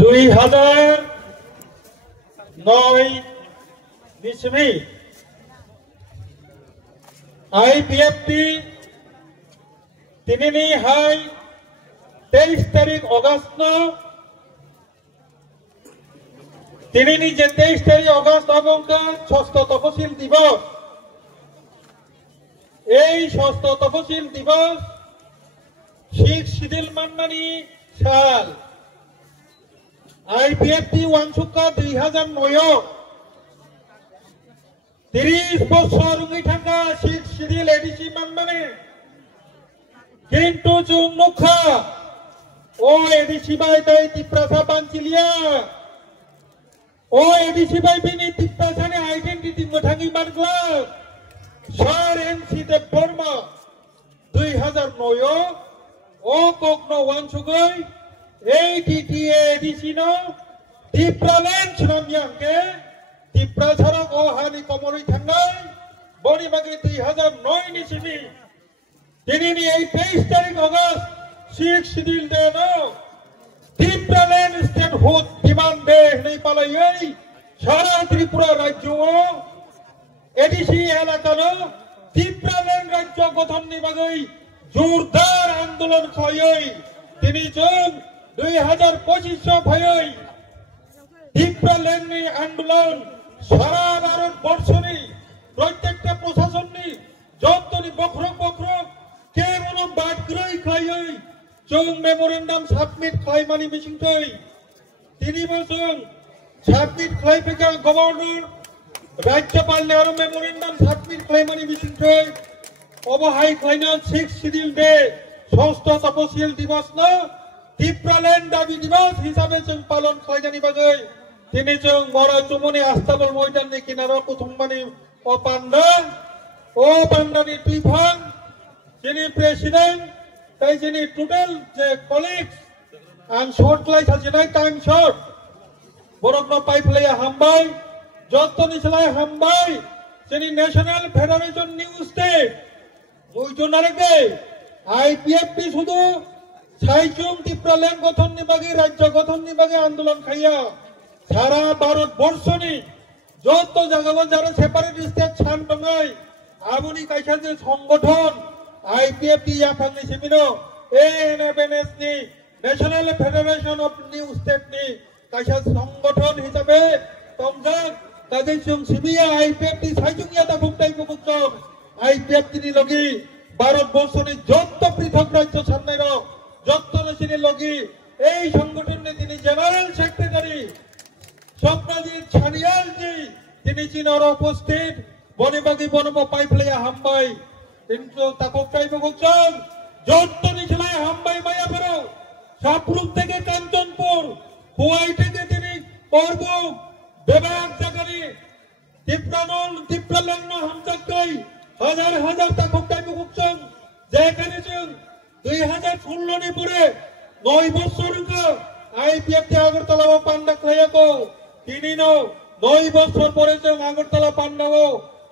2009 নিসমি IPFT tinini hai 23 তারিখ August tinini je 23 তারিখ August abongka ষষ্ঠ তফসিল দিবস এই ষষ্ঠ তফসিল দিবস শিখ শিডিউল মান্নানি সাল IPFT ওয়ানসুকা 2009 30 বছর উঙ্গি থাকা শিখ শিডিউল এডিসি মানমানে কিন্তু जों नुखा ओ एडिसि बाय दाय तिप्रासा बानचिलिया ओ एडिसि बाय बिनि तिप्रासानि आइडेन्टिटी मोथांगि बानग्ला सार एनसि देव बर्मा 2009 ओ कग्न वानसुगै ATTA एडिसि नो तिप्रालेण्ड नामयांके तिप्रासारक ओ हानि कमरै थांनाय बनि बागै 2009 नि सिमि tinini ei 23 তারিখ অগস্ট শিখ শিডিউল দে no ত্রিপুরাল্যান্ড স্টেটহুড ডিমান্ড দে nei palai সারা ত্রিপুরা রাজ্য এডিসি এলাকানো ত্রিপুরাল্যান্ড রাজ্য গঠননি বাগৈ জোরদার আন্দোলন খায়ই তিনি जों 2025 ফায়ই ত্রিপুরাল্যান্ডনি আন্দোলন সারা ভারতবর্ষনি প্রত্যেকটা প্রশাসননি যতনি বখরক বখরক কেমন বাদগ্রই খায়ই जों मेमोरेन्डाम साबमिट खालामनानै मिसिंथै তিনি বছর সাবমিট খালাইফেকা গভর্নর রাজ্যপালনে আরো মেমোরেন্ডাম সাবমিট খালামনাनै মিसिंथै অবহাই খাইনা 6 শিডিউল দে ষষ্ঠ তপসিল দিবস না ত্রিপুরাল্যান্ড দাবি দিবস হিসাবে जों পালন খালাইনানি বাগৈ তিনি जों মরা চুমনি আস্তাবল ময়দাননি কিনারা কুথুমবানি ও পান্ডানি তুইফান যিনি প্রেসিডেন্ট তাই যিনি টোটাল যে কলিগস আন শর্ট লাই সাজিনাই টাইম শর্ট বরকনো পাইপলাইয়া হামবাই যতনি সলাই হামবাই যিনি ন্যাশনাল ফেডারেশন নিউ স্টেট দুইজন আরেকে IPFT শুধু সাইজুম ত্রিপুরাল্যান্ড গঠন নিবাগে রাজ্য গঠন নিবাগে আন্দোলন খাইয়া সারা ভারতবর্ষনি যত জায়গা যারা সেপারেট স্টেট ছান দঙাই আবনি কাইসা যে সংগঠন IPFT याफांनि सिमिनो ANFNS नि national federation of new state नि কাইসা সংগঠন হিসাবে তমজাক কাজে जों সিমিয়া IPFT সাইজুংয়া দাবুকটাই বুকজং IPFT नि লগি ভারতবর্ষনি যত পৃথক রাজ্য সামনের যত নসিনি লগি এই সংগঠনে তিনি জেনারেল সেক্রেটারি স্বপ্নজিৎ ছানিয়ালজি তিনি চিনর উপস্থিত বনিবাগি বনম পাইপলাইয়া হামবাই কিন্তু তাককটাই বগচং যতনি ছেলাই হামবাই মায়া বেরো সাপরুম থেকে কাঞ্চনপুর হুয়াই থেকে তিনি পর্ব বেবাগ জাগানি ত্রিপুরাল্যান্ড হামজাকটাই হাজার হাজার তাককটাই বগচং যেখানে जों 2016 নি পরে 9 বছর IPFT আগরতলা পান্ডা খাইয়াকো তিনি 9 বছর পরে जों আগরতলা পান্ডাও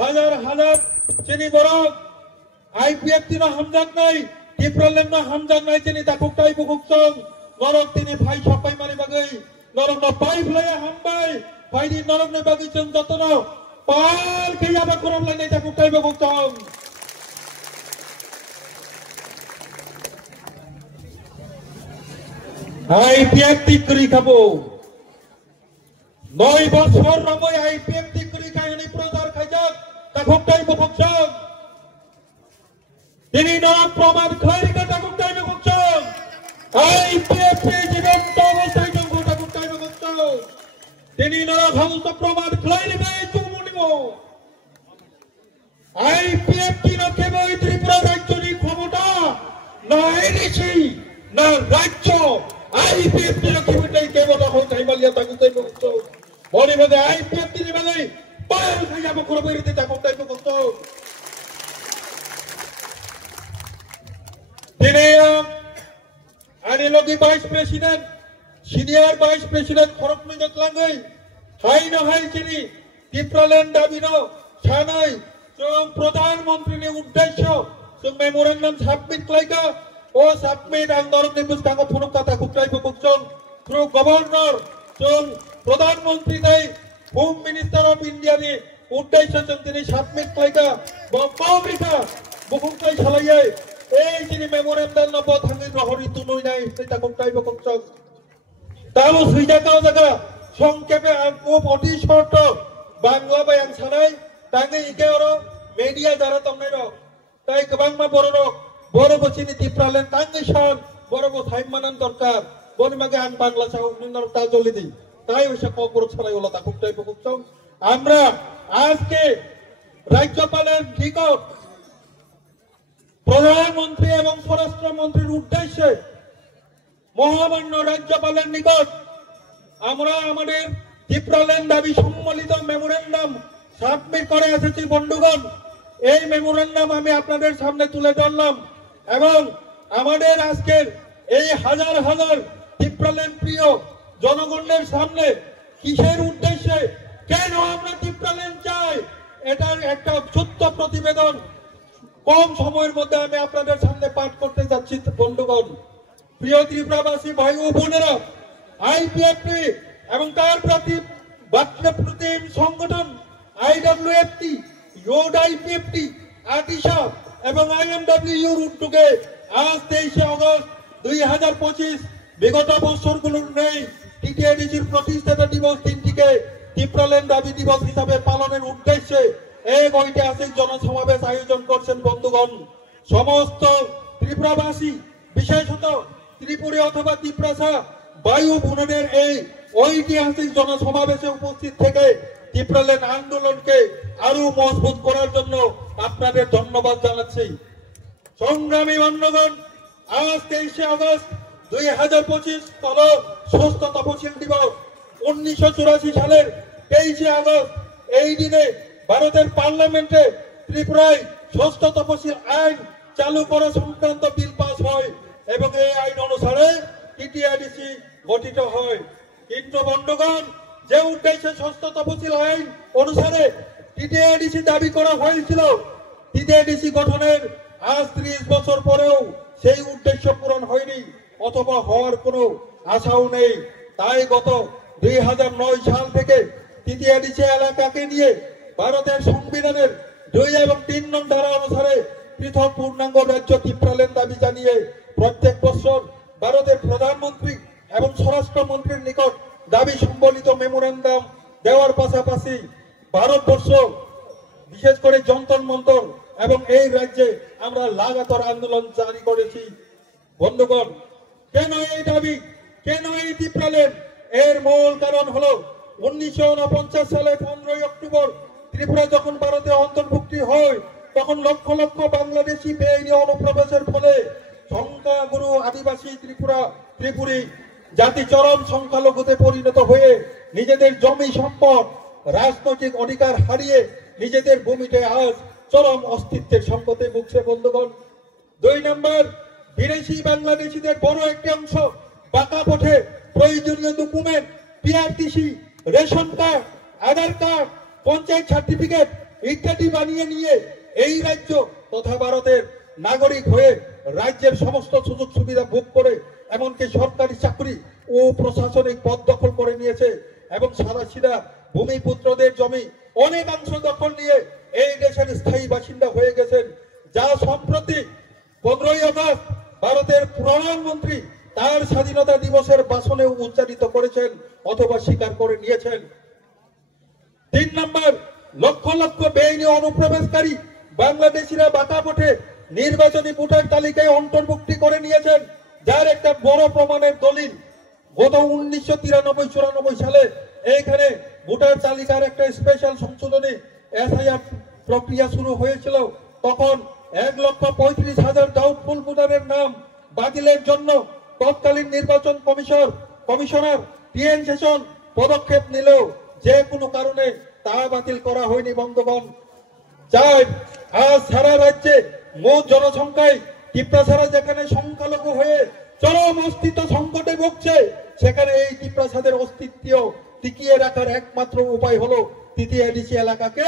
হাজার হাজার চিনি বরক IPFT না হামজাক নাই ত্রিপুরাল্যান্ড না হামজাক নাই চিনি তাকুকটাই বুকুকচং নরক তিনি ভাই সবাই মারি বাগৈ নরক না পাইপ লায়া হামবাই ভাইদি নরক নে বাগৈ जों যতন পাল খেয়াবা করম লাইনে তাকুকটাই বুকুকচং IPFT করি খাবো 9 বছর রময় IPFT করি খাইনি প্রচার খাইজাক তাকুকটাই বুকুকচং তিনি না প্রমাণ খাইকা তাকুকটাই বুকুকচং IPFT জীবন্ত অবস্থায় जों তাকুকটাই বুকুকচং তিনি না ভাউত প্রমাণ খাইলে গায় চুমুনিব IPFT না কেবল ত্রিপুরা রাজ্যনি ক্ষমতা না এডিসি না রাজ্য IPFT না ক্ষমতাই কেবল হল কাইমালিয়া তাকুকটাই বুকুকচং বনিবাদে IPFT নি বাগৈ পাল খাইয়া বকরবইতে তাকুকটাই বুকুকচং তিনি আনি লগি vice president senior vice president খরকমিজক লাঙ্গৈ হাই না হাই চিনি ত্রিপুরাল্যান্ড দাবিনো ছানাই जों প্রধানমন্ত্রীনি উদ্দেশ্য जों মেমোরেন্ডাম সাবমিট খাইকা ओ साबमिट आं नरकनि बुसखांगो फुनुका ताकुकटाय बुकुकजों through Governor, जों प्रधानमंत्री दाई होम मिनिस्टर ऑफ इंडिया ने उद्देश्य जों তিনি সাবমিট কইগা বকবিকা বুকুকাই ছালাইয়ে এই যিনি মেমোরেন্ডাম ন বথাঙ্গি রহরি তুনুই নাই সেটা কোটাই বকচক তালো সুইজাকাও জায়গা সংক্ষেপে খুব অতি শর্ট বাংলা বায়ান ছানাই তাঙ্গে ইকে আরো মিডিয়া যারা তমনাই রক তাই গোबांमा বড় বচিনি টিপ্রালেন তাঙ্গে শান বড় থাইম মানান দরকার বনিমাগে আং বাংলা চাও নিন্দর তা জলি দি তাই ওইসা কপর ছালাই হলো তা কুকটাই বকচক আমরা আজকে রাজ্যপালের নিকট প্রধানমন্ত্রী এবং স্বরাষ্ট্রমন্ত্রীর উদ্দেশ্যে মহামান্য রাজ্যপালের নিকট আমরা আমাদের ত্রিপুরাল্যান্ড দাবি সম্মিলিত মেমোরেন্ডাম সাবমিট করে এসেছি বন্ধুগণ। এই মেমোরেন্ডাম আমি আপনাদের সামনে তুলে ধরলাম এবং আমাদের আজকের এই হাজার হাজার ত্রিপুরাল্যান্ড প্রিয় জনগণের সামনে কিসের উদ্দেশ্যে কেন আমরা ত্রিপুরাল্যান্ড চাই এটার একটা ছোট্ট প্রতিবেদন কম সময়ের মধ্যে আমি আপনাদের সামনে পাঠ করতে যাচ্ছি বন্ধুগণ। প্রিয় ত্রিপুরাবাসী ভাই ও বোনেরা, আইপিএফটি এবং তার প্রতি সংগঠন আইডব্লিউএফটি, ইউড আইপিএফটি, আটিশা এবং আইএমডব্লিউর উদ্যোগে আজ 23 আগস্ট 2025 বিগত বছরগুলোর নেই টিটিআইডিসির প্রতিষ্ঠাতা দিবস দিনটিকে ত্রিপুরাল্যান্ড দাবি দিবস হিসাবে পালনের উদ্দেশ্যে এক ঐতিহাসিক জনসমাবেশ আয়োজন করছেন বন্ধুগণ। সমস্ত ত্রিপুরাবাসী বিশেষত ত্রিপুরী অথবা ত্রিপুরাসা বায়ু বোনদের এই ঐতিহাসিক জনসমাবেশে উপস্থিত থেকে ত্রিপুরাল্যান্ড আন্দোলনকে আরো মজবুত করার জন্য আপনাদের ধন্যবাদ জানাচ্ছি। সংগ্রামী বন্ধুগণ, আজ 23 আগস্ট 2025 হলো ষষ্ঠ তপশিল দিবস। 1984 সালের 23 আগস্ট এই দিনে ভারতের পার্লামেন্টে ত্রিপুরায় ষষ্ঠ তপশিল আইন চালু করা সংক্রান্ত বিল পাস হয় এবং এই আইন অনুসারে টিটিআইডিসি গঠিত হয়। কিন্তু বন্ধুগণ, যে উদ্দেশ্যে ষষ্ঠ তপশিল আইন অনুসারে টিটিআইডিসি দাবি করা হয়েছিল, টিটিআইডিসি গঠনের আজ 30 বছর পরেও সেই উদ্দেশ্য পূরণ হয়নি অথবা হওয়ার কোনো আশাও নেই। তাই গত 2009 সাল থেকে টিটিআইডিসি এলাকাকে নিয়ে ভারতের সংবিধানের 2 এবং 3 নং ধারা অনুসারে পৃথক পূর্ণাঙ্গ রাজ্য ত্রিপুরাল্যান্ড দাবি জানিয়ে প্রত্যেক বছর ভারতের প্রধানমন্ত্রী এবং স্বরাষ্ট্রমন্ত্রীর নিকট দাবি সম্বলিত মেমোরেন্ডাম দেওয়ার পাশাপাশি ভারতবর্ষ বিশেষ করে যন্তর মন্তর এবং এই রাজ্যে আমরা লাগাতার আন্দোলন জারি করেছি। বন্ধুগণ, কেন এই দাবি, কেন এই ত্রিপুরাল্যান্ড? এর মূল কারণ হলো 1949 সালে 15 অক্টোবর ত্রিপুরা যখন ভারতে অন্তর্ভুক্তি হয় তখন লক্ষ লক্ষ বাংলাদেশি বেআইনি অনুপ্রবেশের ফলে সংখ্যাগুরু আদিবাসী ত্রিপুরী জাতি চরম সংখ্যালঘুতে পরিণত হয়ে নিজেদের জমি সম্পদ রাজনৈতিক অধিকার হারিয়ে নিজেদের ভূমিতে আজ চরম অস্তিত্বের সংকটে ভুগছে। বন্ধুগণ, 2 নম্বর, বিদেশি বাংলাদেশিদের বড় একটি অংশ বাঁকা পথে প্রয়োজনীয় ডকুমেন্ট, পিআরটিসি, রেশন কার্ড, আধার কার্ড, পঞ্চায়েত সার্টিফিকেট ইত্যাদি বানিয়ে নিয়ে এই রাজ্য তথা ভারতের নাগরিক হয়ে রাজ্যের সমস্ত সুযোগ সুবিধা ভোগ করে এমনকি সরকারি চাকরি ও প্রশাসনিক পদ দখল করে নিয়েছে এবং সাদাসিধা ভূমিপুত্রদের জমি অনেকাংশ দখল নিয়ে এই দেশের স্থায়ী বাসিন্দা হয়ে গেছেন, যা সম্প্রতি 15 আগস্ট ভারতের প্রধানমন্ত্রী তার স্বাধীনতা দিবসের ভাষণে উচ্চারিত করেছেন অথবা স্বীকার করে নিয়েছেন। 3 নম্বর, লক্ষ লক্ষ বেআইনি অনুপ্রবেশকারী বাংলাদেশিরা বাঁকা পথে নির্বাচনী ভোটার তালিকায় অন্তর্ভুক্তি করে নিয়েছেন, যার একটা বড় প্রমাণের দলিল গত 1993-94 সালে এইখানে ভোটার তালিকার একটা স্পেশাল সংশোধনী এসআইআর প্রক্রিয়া শুরু হয়েছিল। তখন 1,35,000 ডাউটফুল ভোটারের নাম বাতিলের জন্য তৎকালীন নির্বাচন কমিশনার টিএন সেশন পদক্ষেপ নিলেও যে কোনো কারণে তা বাতিল করা হয়নি। বন্ধুগণ, যাই আজ সারা রাজ্যে মোট জনসংখ্যায় ত্রিপুরা ছাড়া যেখানে সংখ্যালঘু হয়ে চরম অস্তিত্ব সংকটে ভুগছে, সেখানে এই ত্রিপুরাসাদের অস্তিত্ব টিকিয়ে রাখার একমাত্র উপায় হলো টিটিআইডিসি এলাকাকে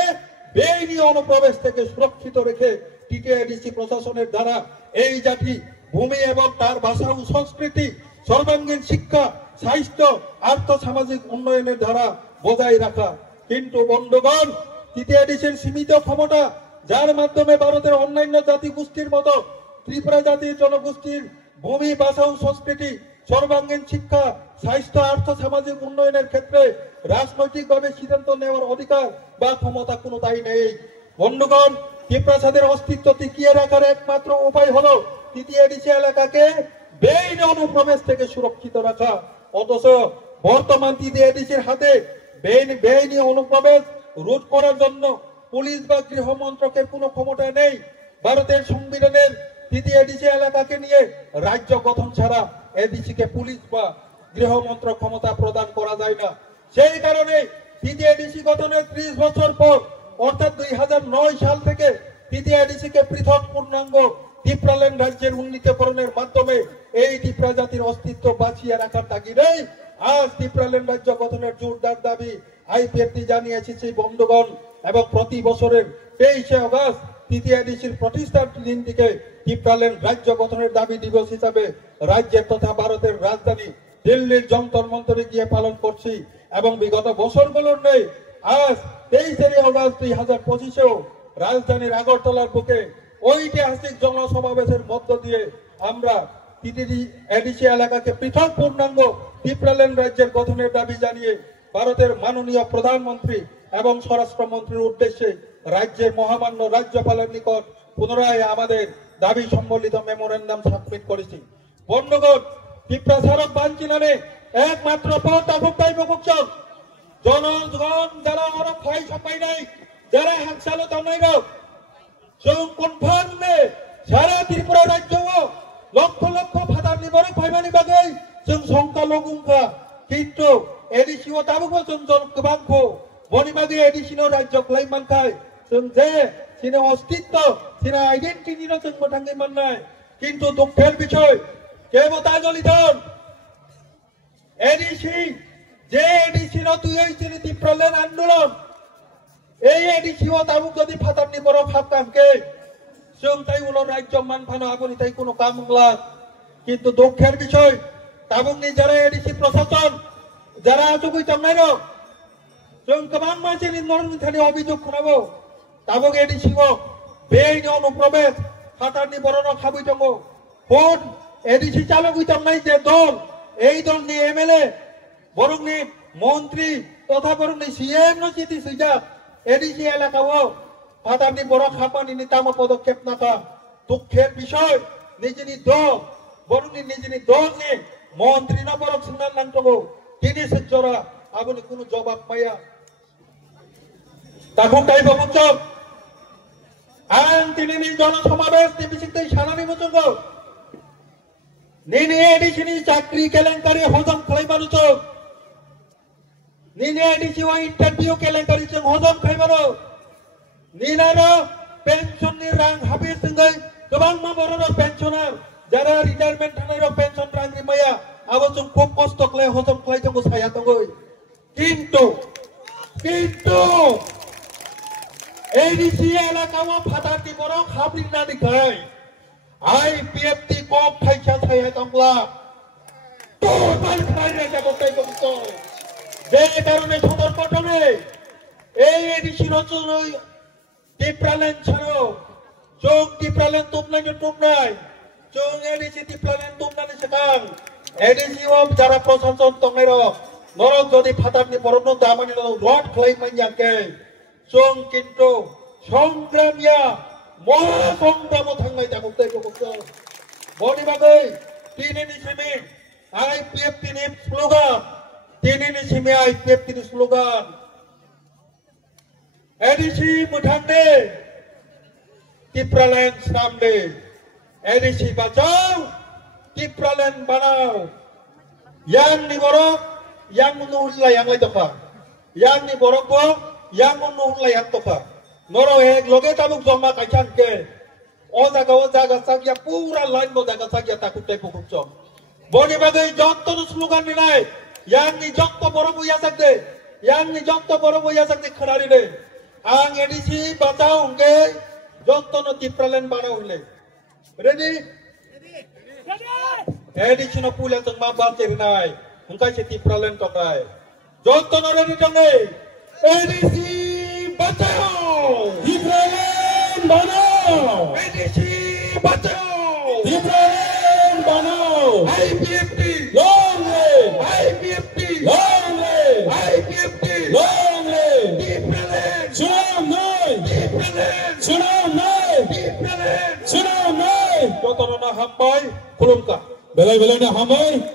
বেআইনি অনুপ্রবেশ থেকে সুরক্ষিত রেখে টিটিআইডিসি প্রশাসনের দ্বারা এই জাতি ভূমি এবং তার ভাষা ও সংস্কৃতি, সর্বাঙ্গীন শিক্ষা স্বাস্থ্য আর্থ সামাজিক উন্নয়নের ধারা বজায় রাখা। কিন্তু বন্ধুগণ, তৃতীয় এডিসির সীমিত ক্ষমতা, যার মাধ্যমে ভারতের অন্যান্য জাতিগোষ্ঠীর মতো ত্রিপুরা জাতির জনগোষ্ঠীর ভূমি, ভাষা ও সংস্কৃতি, সর্বাঙ্গীন শিক্ষা, স্বাস্থ্য, আর্থ সামাজিক উন্নয়নের ক্ষেত্রে রাজনৈতিকভাবে সিদ্ধান্ত নেওয়ার অধিকার বা ক্ষমতা কোনোটাই নেই। বন্ধুগণ, ত্রিপ্রাসাদের অস্তিত্ব টিকিয়ে রাখার একমাত্র উপায় হলো তৃতীয় এডিসি এলাকাকে বেআইনি অনুপ্রবেশ থেকে সুরক্ষিত রাখা। অথচ বর্তমান তৃতীয় এডিসির হাতে বেআইনি অনুপ্রবেশ রোধ করার জন্য পুলিশ বা গৃহ মন্ত্রকের কোনো ক্ষমতা নেই। ভারতের সংবিধানের তৃতীয় এডিসি এলাকাকে নিয়ে রাজ্য গঠন ছাড়া এডিসিকে পুলিশ বা গৃহ মন্ত্রক ক্ষমতা প্রদান করা যায় না। সেই কারণে তৃতীয় এডিসি গঠনের 30 বছর পর অর্থাৎ 2009 সাল থেকে তৃতীয় এডিসিকে পৃথক পূর্ণাঙ্গ ত্রিপুরাল্যান্ড রাজ্যের উন্নীতকরণের মাধ্যমে এই ত্রিপুরা জাতির অস্তিত্ব বাঁচিয়ে রাখার তাগিদে আজ ত্রিপুরাল্যান্ড রাজ্য গঠনের জোরদার দাবি আইপিএফটি জানিয়ে এসেছে বন্ধুগণ। এবং প্রতি বছরের 23শে আগস্ট তৃতীয় এডিসির প্রতিষ্ঠার দিনটিকে ত্রিপুরাল্যান্ড রাজ্য গঠনের দাবি দিবস হিসাবে রাজ্যের তথা ভারতের রাজধানী দিল্লির যন্তর মন্তরে গিয়ে পালন করছি। এবং বিগত বছরগুলোর নেই আজ 23শে আগস্ট 2025-এও রাজধানীর আগরতলার বুকে ঐতিহাসিক জনসমাবেশের মধ্য দিয়ে আমরা তৃতীয় এডিসি এলাকাকে পৃথক পূর্ণাঙ্গ ত্রিপুরাল্যান্ড রাজ্যের গঠনের দাবি জানিয়ে ভারতের মাননীয় প্রধানমন্ত্রী এবং স্বরাষ্ট্রমন্ত্রীর উদ্দেশ্যে রাজ্যের মহামান্য রাজ্যপালের নিকট পুনরায় আমাদের দাবি সম্বলিত মেমোরেন্ডাম সাবমিট করেছি। বন্ধুগণ, ত্রিপুরা স্মারক বাঞ্ছিনানে একমাত্র পথ আভুক্তাই বকুকচক জনগণ যারা আরো ক্ষয় সবাই নাই, যারা হাংসালো তাই जों कनफार्मनो सारा त्रिपुरा राज्योआव लक्ष लक्ष फादार निबरो फाइमानि बागै जों संख्याल' बुंखा किन्तु एडिसिआव दाबो जों गोबांखौ बनि बागै एडिसिआव राज्य खालाममानखाय जों जे सिने अस्तित्व सिने आइडेन्टिटिनो जों मोजाङै मोननाय किन्तु दुखर बिषय केबता जलिधन एडिसि जे एडिसिआव दुइ हइसिनि त्रिपुराल्यान्ड आन्दोलन এই এডিসিও তাবুক যদি ফাতারনি বড় ভাবকামকে जों তাই উলো রাজ্য মানফানো আপনি তাই কোনো কামলা কিন্তু দুঃখের বিষয় তাবুকনি যারা এডিসি প্রশাসন যারা আজুগুই তামনাইরো जों गोबां मानसिनि नरनिथानि अभियोग खोनाबो ताबुक एडिसिओ बेआइनि अनुप्रवेश फातारनि बरनो खाबुइ दङ कोन एडिसि चालुगुइ तामनाय जे दल এই দলनि एमएलए बरंनि मन्त्री तथा बरंनि सीएम नो चिठी सुइजा एडिसि एलाकाओ फादारनि बर' खामानिनि तामो पदक्षेप नाका दुखेर विषय निजिनि दल बरंनि निजिनि दलनि मन्त्रिनो बरं सोंनानै नांगौ दिनै सज्जरा आबुनि कुनु जवाब पाया ताखौ दायबो बुंजोब आं दिनैनि जनसमावेशनि बिथिंजों सानानै बुंजोबो निनि एडिसिनि चाकरि केलेंकारि हजम खालामबानो निने एडिसिआव इंटरभिउ केलेंकारि जों हजम खालामबानो निनानो पेन्सननि रां हाबिसङै गोबां माबरनो पेन्सनार যারা রিটায়ারমেন্ট थानायरो पेन्सन रां रिमाया आबो जों खूब कष्ट खालाय हजम खालायजों साया दङै किन्तु एडिसि एलाकाव फादारनि बर' खाब्रिनानै खाय आइपिएफटि कब थाइसा साया दंब्ला तो मान खायनो जाबो ताइबो যে কারণে সদর পটনে এই এডিসির জন্যই ত্রিপুরাল্যান্ড ছাড়ো जों ত্রিপুরাল্যান্ড তোমনাইनो তোমনাই जों एडिसि ত্রিপুরাল্যান্ড তোমনানি সেকাং एडिसिआव যারা প্রশাসন দংনাইরো নরক যদি ফাতারনি বরনো দামানি লট খালাইমান याके जों किन्तु সংগ্রামিয়া মহা সংগ্রাম थांनाय जागौतै गगो बनि बागै दिनैनि सिमि आइपिएफटिनि स्लोगान दिनैनि सिमि आइपिएफटिनि स्लोगान एडिसि मोथांदे ত্রিপুরাল্যান্ড सामदे एडिसि बाचाओ ত্রিপুরাল্যান্ড बानाओ यांनि बरक yang nuhla yang lai toka yang ni borok bo yang nuhla yang toka noro ek loge tabuk joma kachan ke o jaga sagya pura line bo jaga sagya takut tai pukuk chom boni bagai jotto slogan ni nai yang ni jotto borok bo ya sakde yang ni jotto borok bo ya sakde kharari de ang edisi bachao unge jotto no Tripuraland banao hule ready edisi no pula tong ma bal cheri nai Hungkai seti pralen tokai. Joton ada di tangai. Edisi bacao. Di pralen banao. Edisi bacao. Di pralen banao. IPFT. Long live. IPFT. Long live. IPFT. Long live. Di pralen. Sunam noy. Di pralen. Sunam noy. Di pralen. Sunam noy. Joton ada hambai kulumka. Belai-belai na hamay.